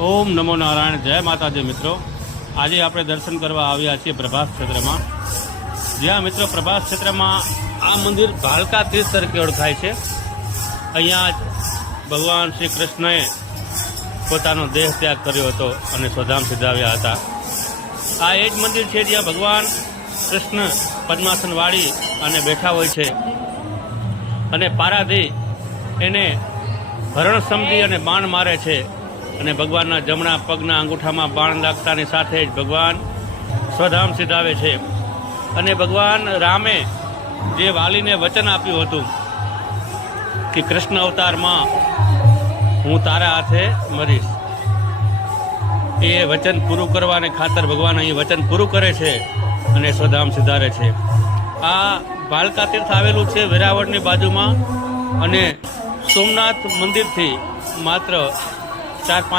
ઓમ નમો નારાયણ. જય માતાજી. મિત્રો, આજે આપણે દર્શન કરવા આવ્યા છીએ પ્રભાસ ક્ષેત્રમાં. જ્યાં મિત્રો પ્રભાસ ક્ષેત્રમાં આ મંદિર ભાલકા તીર્થ તરીકે ઓળખાય છે. અહીંયા ભગવાન શ્રી કૃષ્ણએ પોતાનો દેહ ત્યાગ કર્યો હતો અને સ્વધામ સિધાવ્યા હતા. આ એ જ મંદિર છે જ્યાં ભગવાન કૃષ્ણ પદ્માસન વાળી અને બેઠા હોય છે અને પારાધી એને હરણ સમજી અને બાણ મારે છે અને ભગવાનના જમણા પગના અંગૂઠામાં બાણ લાગતાની સાથે જ ભગવાન સ્વધામ સિધાવે છે. અને ભગવાન રામે જે વાલીને વચન આપ્યું હતું કે કૃષ્ણ અવતારમાં હું તારા હાથે મરીશ, એ વચન પૂરું કરવાને ખાતર ભગવાન અહીં વચન પૂરું કરે છે અને સ્વધામ સિધારે છે. આ ભાલકા તીર્થ આવેલું છે વેરાવળની બાજુમાં અને સોમનાથ મંદિરથી માત્ર 4-5